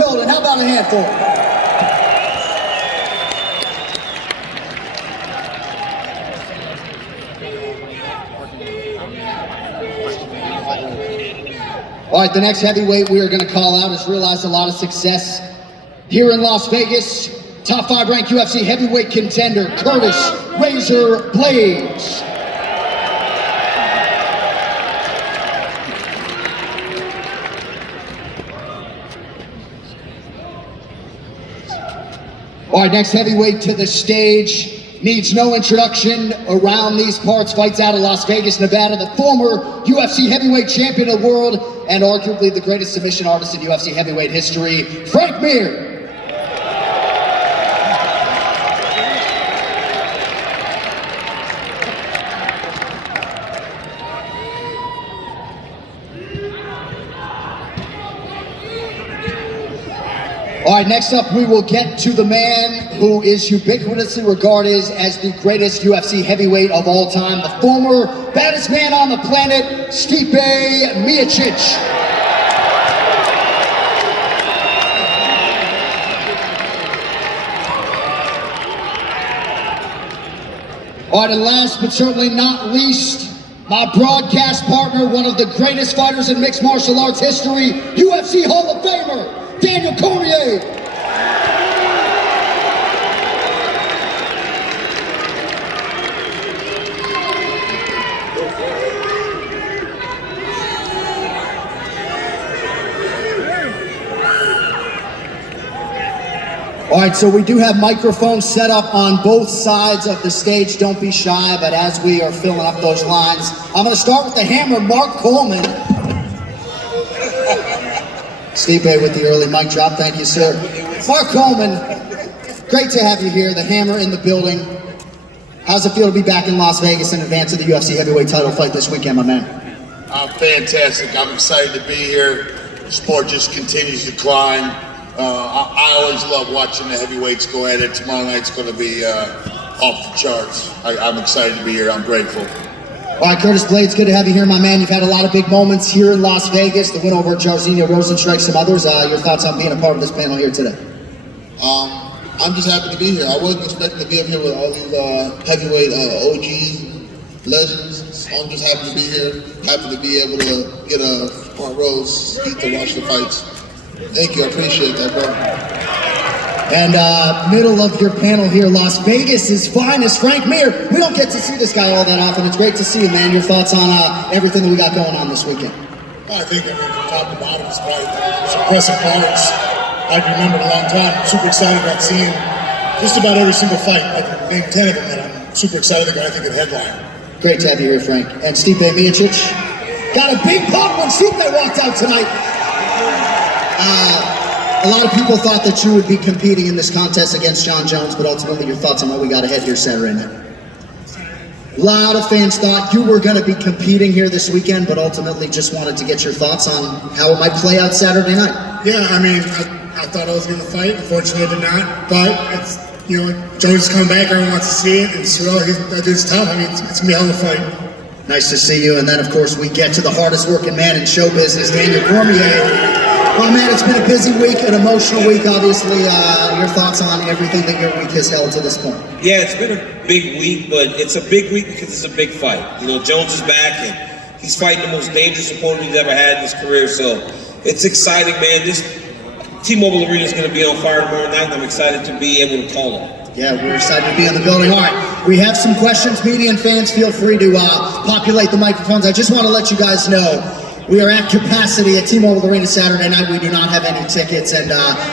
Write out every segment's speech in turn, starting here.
building. How about a handful? All right, the next heavyweight we are going to call out has realized a lot of success here in Las Vegas. Top 5 ranked UFC heavyweight contender, Curtis Razor Blaydes. All right, next heavyweight to the stage. Needs no introduction around these parts. Fights out of Las Vegas, Nevada. The former UFC heavyweight champion of the world and arguably the greatest submission artist in UFC heavyweight history, Frank Mir. All right, next up we will get to the man who is ubiquitously regarded as the greatest UFC heavyweight of all time, the former baddest man on the planet, Stipe Miocic. All right, and last but certainly not least, my broadcast partner, one of the greatest fighters in mixed martial arts history, UFC Hall of Famer, Daniel Cormier. All right, so we do have microphones set up on both sides of the stage. Don't be shy, but as we are filling up those lines, I'm going to start with the hammer, Mark Coleman. Stipe with the early mic drop, thank you, sir. Mark Coleman, great to have you here, the hammer in the building. How's it feel to be back in Las Vegas in advance of the UFC heavyweight title fight this weekend, my man? Fantastic, I'm excited to be here. The sport just continues to climb. I always love watching the heavyweights go at it. Tomorrow night's going to be off the charts. I'm excited to be here, I'm grateful. All right, Curtis Blaydes, good to have you here, my man. You've had a lot of big moments here in Las Vegas, the win over Jairzinho Rozenstruik, some others. Your thoughts on being a part of this panel here today? I'm just happy to be here. I wasn't expecting to be up here with all these heavyweight OGs, legends. So I'm just happy to be here, happy to be able to get a front row seat to watch the fights. Thank you, I appreciate that, bro. And middle of your panel here, Las Vegas' finest, Frank Mir. We don't get to see this guy all that often. It's great to see you, man. Your thoughts on everything that we got going on this weekend? I think from top to bottom, it's probably some impressive cards I've remembered a long time. I'm super excited about seeing just about every single fight. I can name 10 of them that I'm super excited about. I think the headline. Great to have you here, Frank. And Stipe Miocic got a big pop when Stipe walked out tonight. A lot of people thought that you would be competing in this contest against Jon Jones, but ultimately your thoughts on what we got ahead here Saturday night. A lot of fans thought you were going to be competing here this weekend, but ultimately just wanted to get your thoughts on how it might play out Saturday night. Yeah, I mean, I thought I was going to fight. Unfortunately, I did not. But it's, you know, Jones is coming back. Everyone wants to see it. And Cyril, it's tough. I mean, it's going to be a hell of a fight. Nice to see you. And then, of course, we get to the hardest working man in show business, Daniel Cormier. Well, man, it's been a busy week, an emotional week, obviously. Your thoughts on everything that your week has held to this point? Yeah, it's been a big week, but it's a big week because it's a big fight. You know, Jones is back, and he's fighting the most dangerous opponent he's ever had in his career, so it's exciting, man. This T-Mobile Arena is going to be on fire tomorrow night, and I'm excited to be able to call it. Yeah, we're excited to be in the building. All right, we have some questions. Media and fans, feel free to populate the microphones. I just want to let you guys know we are at capacity at T-Mobile Arena Saturday night. We do not have any tickets, and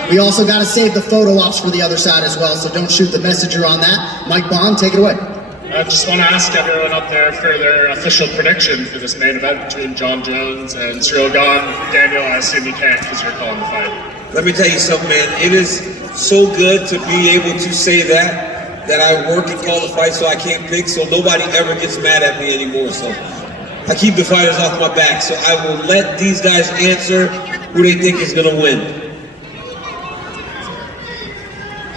we also got to save the photo ops for the other side as well, so don't shoot the messenger on that. Mike Bond, take it away. I just want to ask everyone up there for their official prediction for this main event between Jon Jones and Cyril Gane. Daniel, I assume you can't because you're calling the fight. Let me tell you something, man. It is so good to be able to say that I work and call the fight so I can't pick, so nobody ever gets mad at me anymore. So I keep the fighters off my back, so I will let these guys answer who they think is going to win.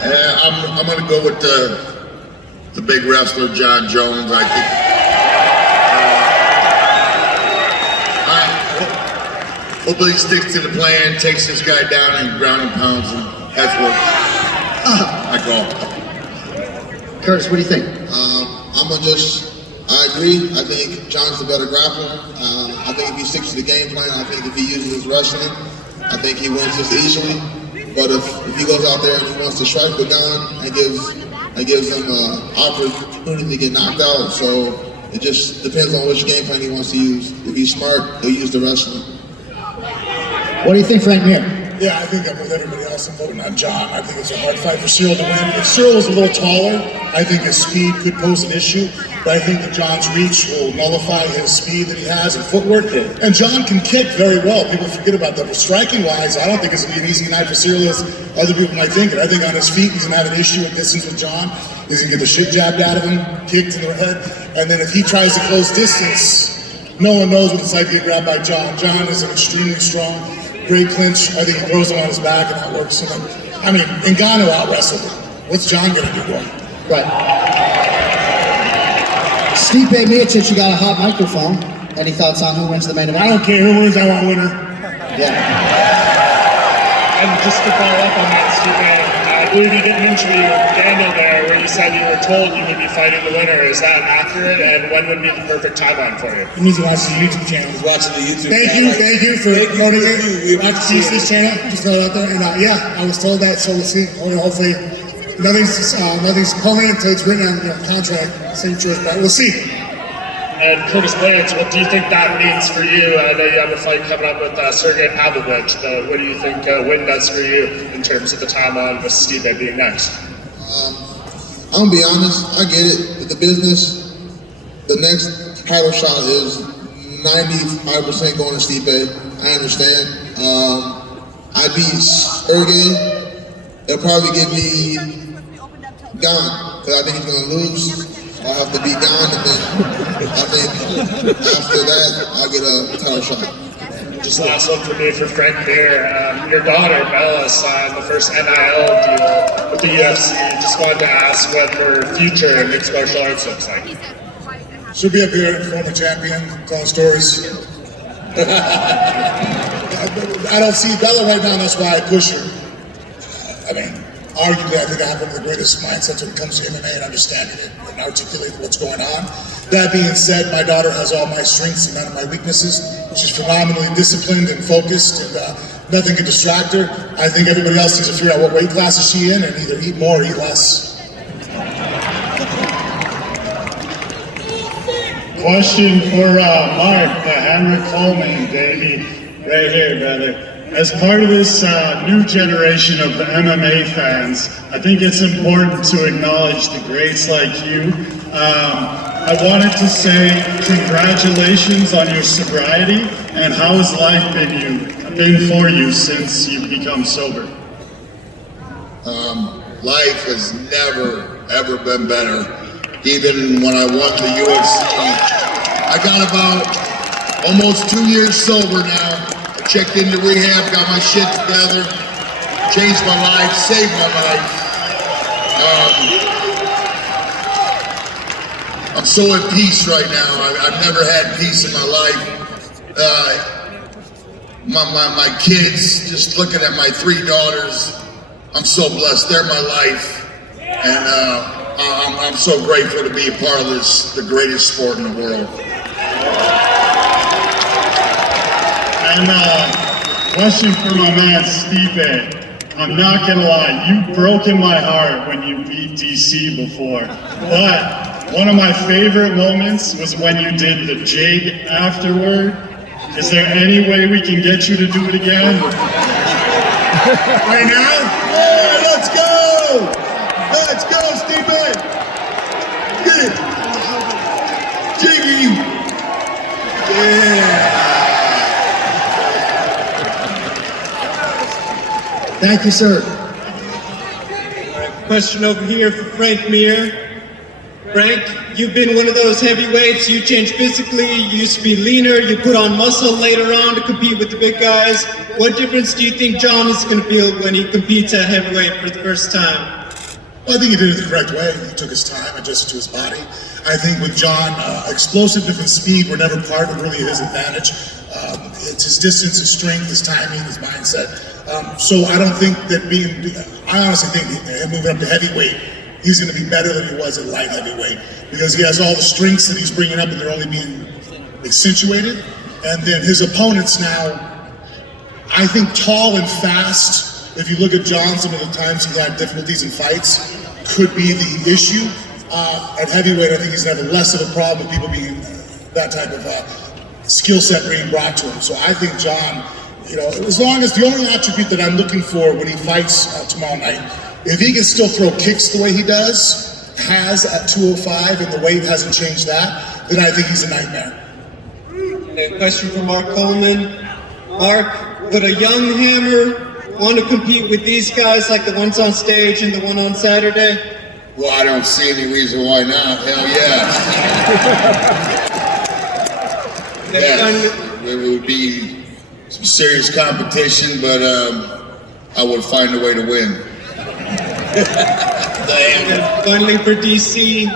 I'm going to go with the big wrestler, Jon Jones. I think hopefully he sticks to the plan, takes this guy down in ground and pound. sport. I call. Curtis, what do you think? I agree. I think Jon's the better grappler. I think if he sticks to the game plan, I think if he uses his wrestling, I think he wins this easily. But if he goes out there and he wants to strike with Jon, it gives him an opportunity to get knocked out. So it just depends on which game plan he wants to use. If he's smart, he'll use the wrestling. What do you think, Frank Mir? Yeah, I think I'm with everybody else. I'm voting on Jon. I think it's a hard fight for Cyril to win. If Cyril was a little taller, I think his speed could pose an issue. But I think that Jon's reach will nullify his speed that he has and footwork. And Jon can kick very well. People forget about that. But striking-wise, I don't think it's going to be an easy night for Cyril as other people might think it. I think on his feet, he's going to have an issue at distance with Jon. He's going to get the shit jabbed out of him, kicked in the head. And then if he tries to close distance, no one knows what it's like to get grabbed by Jon. Jon is an extremely strong, great clinch. I think he throws him on his back and that works. And I mean, Ngannou out-wrestled him. What's Jon going to do to him? Right. Stipe Miocic, you got a hot microphone. Any thoughts on who wins the main event? I don't care who wins, I want winner. Yeah. And just to follow up on that, Stipe, I believe you did an interview with Daniel there where you said you were told you would be fighting the winner. Is that accurate? And when would be the perfect timeline for you? He needs to watch the YouTube channel. He's watching the YouTube Thank channel. you for promoting it. We Watch the this channel, just throw it out there. And yeah, I was told that, so we'll see. Hopefully, nothing's pulling until it's written on contract, signatures, but we'll see. And Curtis Blaydes, what do you think that means for you? I know you have a fight coming up with Sergey Pavlovich. What do you think win does for you in terms of the timeline with Stipe being next? I'm gonna be honest, I get it. With the business, the next title shot is 95% going to Stipe. I understand. I beat Sergey. It'll probably give me Jon, because I think he's gonna lose. I'll have to beat Jon, and then I think after that, I'll get a title shot. Just last one for me for Frank Mir. Your daughter, Bella, signed the first NIL deal with the UFC. Just wanted to ask what her future in mixed martial arts looks like. She'll be up here, former champion, telling stories. I don't see Bella right now, that's why I push her. I mean, arguably, I think I have one of the greatest mindsets when it comes to MMA and understanding it and articulating what's going on. That being said, my daughter has all my strengths and none of my weaknesses. She's phenomenally disciplined and focused, and nothing can distract her. I think everybody else needs to figure out what weight class is she in and either eat more or eat less. Question for Mark, Henrik Coleman, baby, right here, brother. As part of this new generation of the MMA fans, I think it's important to acknowledge the greats like you. I wanted to say congratulations on your sobriety, and how has life been for you since you've become sober? Life has never, ever been better. Even when I won the UFC, I got about almost 2 years sober now. I checked into rehab, got my shit together, changed my life, saved my life. I'm so at peace right now. I've never had peace in my life. My kids, just looking at my 3 daughters, I'm so blessed. They're my life. And I'm so grateful to be a part of this, the greatest sport in the world. And question for my man Stipe. I'm not gonna lie, you've broken my heart when you beat DC before. But one of my favorite moments was when you did the jig afterward. Is there any way we can get you to do it again? Right now? Yeah, let's go! Let's go, Stipe! Get it! Jiggy! Yeah! Thank you, sir. Question over here for Frank Mir. Frank, you've been one of those heavyweights. You changed physically, you used to be leaner, you put on muscle later on to compete with the big guys. What difference do you think Jon is going to feel when he competes at heavyweight for the first time? Well, I think he did it the correct way. He took his time, adjusted to his body. I think with Jon, explosiveness and speed were never part of really his advantage. It's his distance, his strength, his timing, his mindset. So I don't think that I honestly think him moving up to heavyweight, he's going to be better than he was at light heavyweight because he has all the strengths that he's bringing up and they're only being accentuated. And then his opponents now, I think tall and fast, if you look at Jon, some of the times he had difficulties in fights, could be the issue. At heavyweight, I think he's going to have less of a problem with people being that type of skill set being brought to him. So I think Jon, you know, as long as the only attribute that I'm looking for when he fights tomorrow night, if he can still throw kicks the way he has at 205 and the weight hasn't changed that, then I think he's a nightmare. A question for Mark Coleman. Mark, would a young hammer want to compete with these guys like the ones on stage and the one on Saturday? Well, I don't see any reason why not. Hell yeah. Yeah, it would be some serious competition, but I would find a way to win. Finally for DC.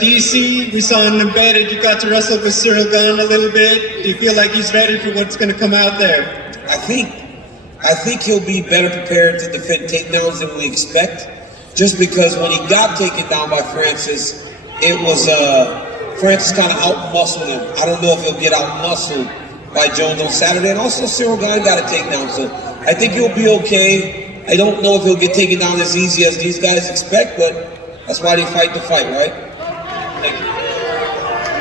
DC, we saw him embedded. You got to wrestle with Cyril Gane a little bit. Do you feel like he's ready for what's going to come out there? I think he'll be better prepared to defend takedowns than we expect. Just because when he got taken down by Francis, it was Francis kind of out-muscled him. I don't know if he'll get out-muscled by Jones on Saturday. And also Cyril Gane got a takedown, so I think he'll be okay. I don't know if he'll get taken down as easy as these guys expect, but that's why they fight the fight, right? Thank you.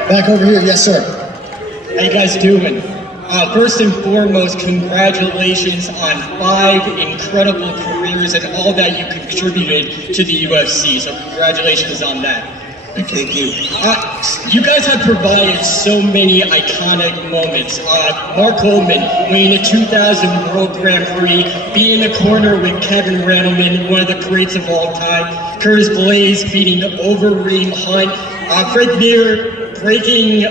Back over here, yes sir. How you guys doing? First and foremost, congratulations on 5 incredible careers and all that you contributed to the UFC. So congratulations on that. Thank you. You guys have provided so many iconic moments. Mark Coleman winning the 2000 World Grand Prix, being in the corner with Kevin Randleman, one of the greats of all time. Curtis Blaydes beating the Overeem Hunt. Frank Mir breaking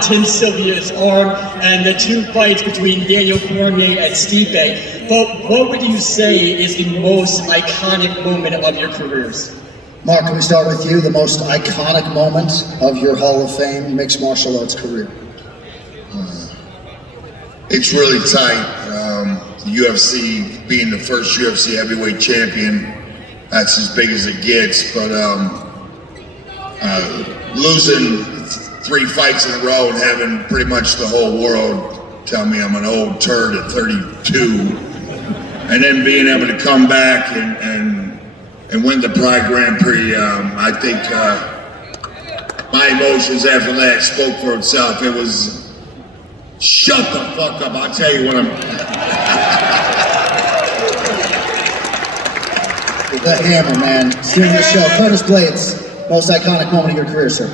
Tim Sylvia's arm, and the 2 fights between Daniel Cormier and Stipe. But what would you say is the most iconic moment of your careers? Mark, can we start with you? The most iconic moment of your Hall of Fame mixed martial arts career? It's really tight. The UFC being the first UFC heavyweight champion, that's as big as it gets. But losing 3 fights in a row and having pretty much the whole world tell me I'm an old turd at 32, and then being able to come back and win the Pride Grand Prix, I think my emotions after that spoke for itself. It was, shut the fuck up, I'll tell you what I'm... The hammer, man. Steering the show. Curtis Blaydes, most iconic moment of your career, sir.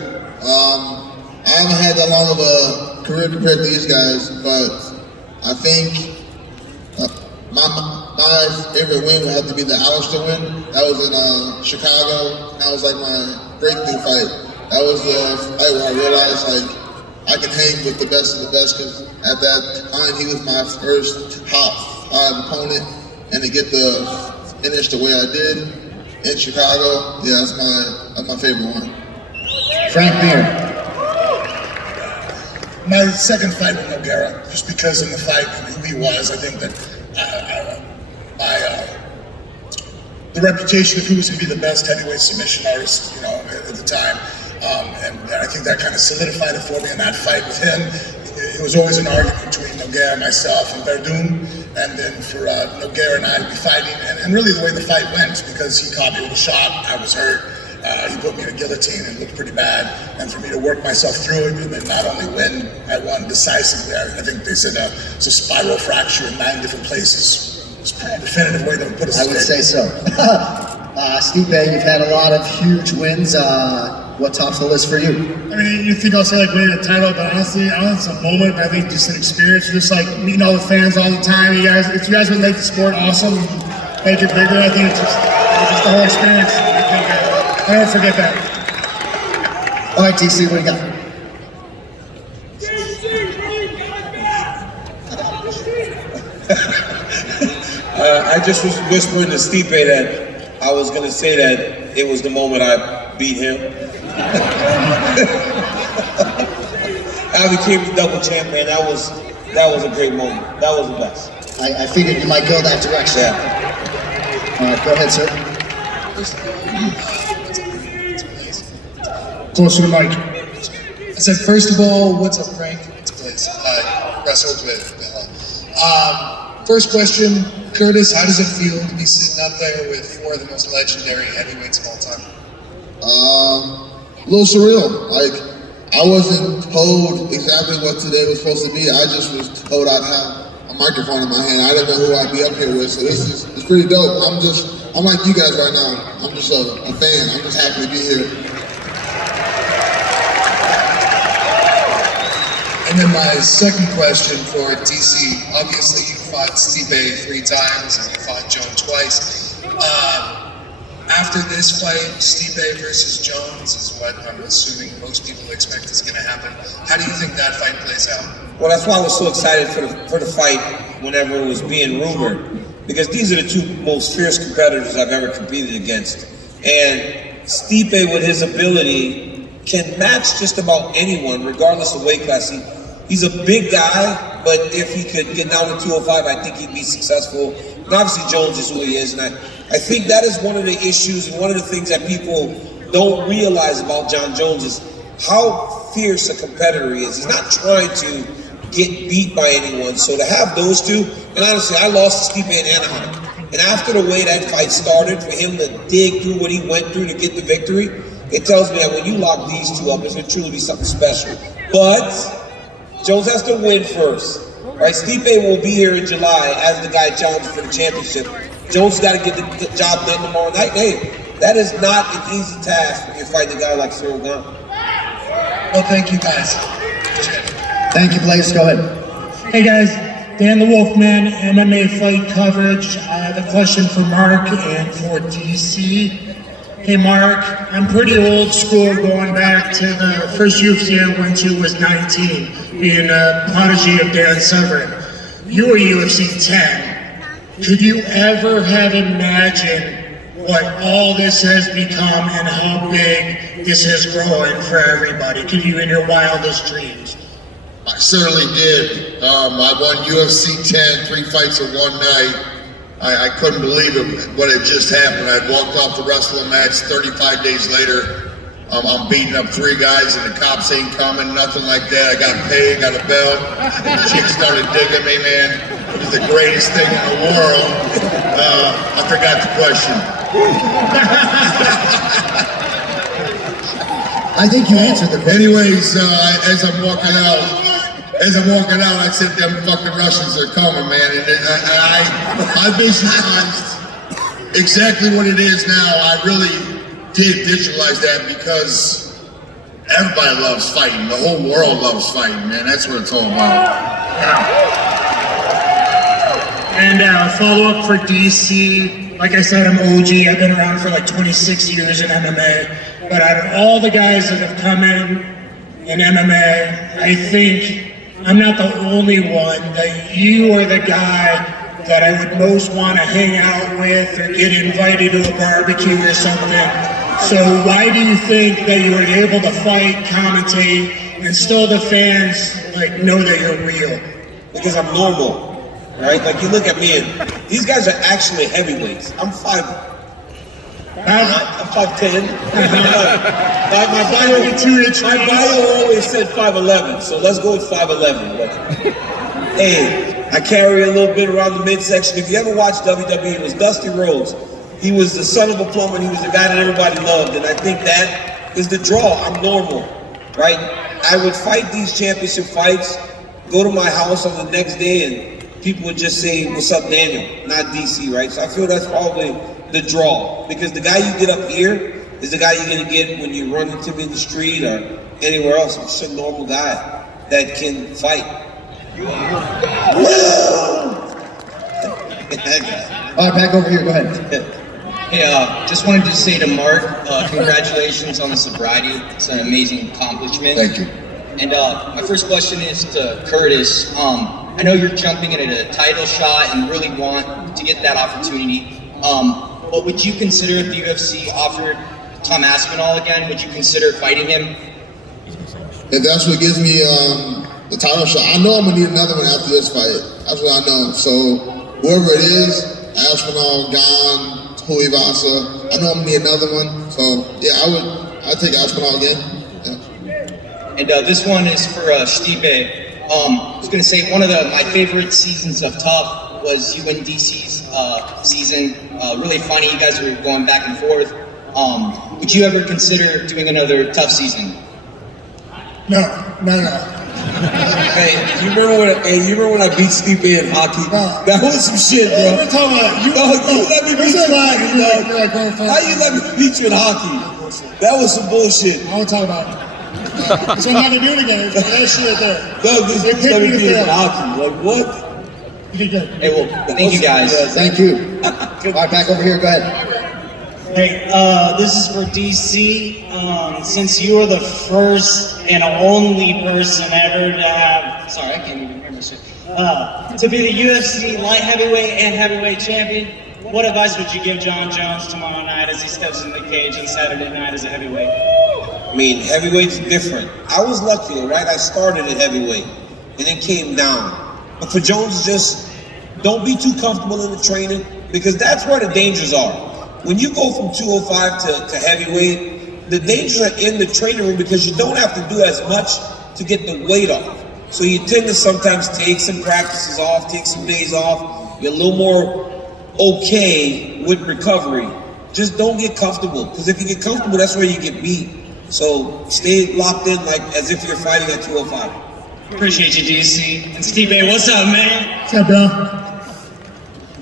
I haven't had that long of a career compared to these guys, but I think my favorite win would have to be the Alistair win. That was in Chicago. That was like my breakthrough fight. That was the fight where I realized like I can hang with the best of the best, because at that time he was my first top 5 opponent, and to get the finish the way I did in Chicago, yeah, that's my favorite one. Frank Mir. My second fight with Nogueira, just because in the fight and who he was, I think that the reputation of who was going to be the best heavyweight submission artist, you know, at the time, and I think that kind of solidified it for me in that fight with him. It was always an argument between Nogueira, myself, and Verdun, and then for Nogueira and I to be fighting, and really the way the fight went, because he caught me with a shot, I was hurt. He put me in a guillotine and it looked pretty bad, and for me to work myself through it and then not only win, I won decisively. I think they said it's a spiral fracture in 9 different places. It's a pretty definitive way to put it. I would say so. Stipe, you've had a lot of huge wins. What tops the list for you? I mean, you think also like winning a title, but honestly, I don't think it's a moment. I think just an experience, just like meeting all the fans all the time. You guys, if you guys would make the sport awesome, make it bigger, I think it's just the whole experience. I think I don't forget that. All right, TC, what do you got? I just was whispering to Stipe that I was going to say that it was the moment I beat him. I became the double champion. That was a great moment. That was the best. I figured you might go that direction. Yeah. Go ahead, sir. Closer to Mike. I said, first of all, what's up, Frank? It's Blaydes. Wrestled with Bella. First question, Curtis, how does it feel to be sitting up there with four of the most legendary heavyweights of all time? A little surreal. Like, I wasn't told exactly what today was supposed to be. I just was told I'd have a microphone in my hand. I didn't know who I'd be up here with, so it's pretty dope. I'm like you guys right now. I'm just a fan. I'm just happy to be here. And then my second question for DC, obviously you fought Stipe 3 times and you fought Jon twice. After this fight, Stipe versus Jones is what I'm assuming most people expect is going to happen. How do you think that fight plays out? Well, that's why I was so excited for the fight whenever it was being rumored, because these are the two most fierce competitors I've ever competed against. And Stipe, with his ability, can match just about anyone, regardless of weight class. He's a big guy, but if he could get down to 205, I think he'd be successful. And obviously, Jones is who he is, and I think that is one of the issues and one of the things that people don't realize about Jon Jones is how fierce a competitor he is. He's not trying to get beat by anyone. So to have those two, and honestly, I lost to Stipe in Anaheim. And after the way that fight started, for him to dig through what he went through to get the victory, it tells me that when you lock these two up, it's going to truly be something special. But Jones has to win first, right? Stipe will be here in July as the guy challenging for the championship. Jones got to get the job done tomorrow night. Hey, that is not an easy task when you're fighting a guy like Cyril Gane. Well, thank you guys. Thank you, Blaydes. Go ahead. Hey guys, Dan the Wolfman, MMA fight coverage. I have a question for Mark and for DC. Hey Mark, I'm pretty old school, going back to the first UFC I went to was 19, being a prodigy of Dan Severn. You were UFC 10. Could you ever have imagined what all this has become and how big this is growing for everybody? Could you in your wildest dreams? I certainly did. I won UFC 10, 3 fights in one night. I couldn't believe it when it just happened. I walked off the wrestling match 35 days later. I'm beating up 3 guys and the cops ain't coming, nothing like that. I got paid, got a belt. The chick started digging me, man. It was the greatest thing in the world. I forgot the question. I think you answered the question. Anyways, as I'm walking out, I said, them fucking Russians are coming, man. And I visualized exactly what it is now. I really did visualize that because everybody loves fighting. The whole world loves fighting, man. That's what it's all about. And follow up for DC. Like I said, I'm OG. I've been around for like 26 years in MMA. But out of all the guys that have come in MMA, I think I'm not the only one that you are the guy that I would most want to hang out with or get invited to a barbecue or something. So why do you think that you were able to fight, commentate, and still the fans like know that you're real? Because I'm normal, right? Like you look at me and these guys are actually heavyweights. I'm 5'10". My bio always said 5'11", so let's go with 5'11". But, hey, I carry a little bit around the midsection. If you ever watched WWE, it was Dusty Rhodes. He was the son of a plumber. He was the guy that everybody loved, and I think that is the draw. I'm normal, right? I would fight these championship fights, go to my house on the next day, and people would just say, "What's up, Daniel?" Not DC, right? So I feel that's probably the draw, because the guy you get up here is the guy you're gonna get when you run into me in the street or anywhere else. I'm just a normal guy that can fight. All right, back over here. Go ahead. Hey, just wanted to say to Mark, congratulations on the sobriety. It's an amazing accomplishment. Thank you. And my first question is to Curtis. I know you're jumping in at a title shot and really want to get that opportunity. But would you consider, if the UFC offered Tom Aspinall again, would you consider fighting him? If that's what gives me the title shot, I know I'm gonna need another one after this fight. That's what I know. So whoever it is, Aspinall, Gane, Huivasa. I know I'm gonna need another one. So yeah, I'd take Aspinall again. Yeah. And this one is for Stipe. I was gonna say one of my favorite seasons of Tough was you and DC's season. Really funny. You guys were going back and forth. Would you ever consider doing another Tough season? No. Hey, you remember when I beat Stipe in hockey? That was some shit, bro. We're talking about you. You let me beat you in hockey, You're like, How you let me beat you in hockey? That was some bullshit. I won't talk about it. So I'm not gonna do it again. That shit right there. No, this They let picked me me to beat you in fail. hockey. Like what? You did good. Hey, well, thank you guys. Thank you. All right, back over here. Go ahead. Hey, this is for DC. Since you were the first and only person ever to have, sorry, I can't even hear this shit, to be the UFC light heavyweight and heavyweight champion, what advice would you give Jon Jones tomorrow night as he steps in the cage and Saturday night as a heavyweight? I mean, heavyweight's different. I was lucky, right? I started at heavyweight and then came down. But for Jones, just don't be too comfortable in the training because that's where the dangers are. When you go from 205 to heavyweight, the dangers are in the training room because you don't have to do as much to get the weight off. So you tend to sometimes take some practices off, take some days off, get a little more okay with recovery. Just don't get comfortable because if you get comfortable, that's where you get beat. So stay locked in like as if you're fighting at 205. Appreciate you, DC. And Stipe, what's up, man? What's up, bro?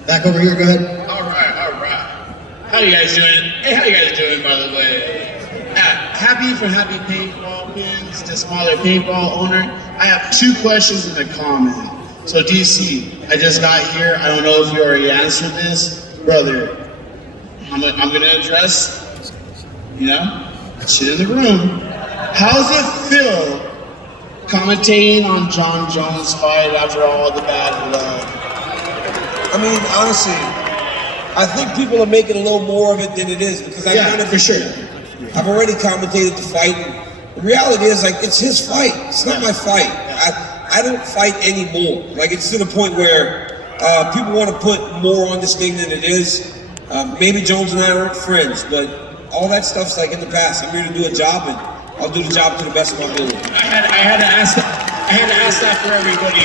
Back over here. Go ahead. All right. How you guys doing? Hey, how you guys doing, by the way? Happy for Happy Paintball Pins, the smaller paintball owner. I have 2 questions and a comment. So DC, I just got here. I don't know if you already answered this. Brother, I'm gonna address, shit in the room. How's it feel commentating on Jon Jones' fight after all the bad blood? I mean, honestly, I think people are making a little more of it than it is because I've done it for sure. I've already commentated the fight. The reality is, like, it's his fight. It's not my fight. I don't fight anymore. Like, it's to the point where people want to put more on this thing than it is. Maybe Jones and I aren't friends, but all that stuff's like in the past. I'm here to do a job, and I'll do the job to the best of my ability. I had to ask that for everybody.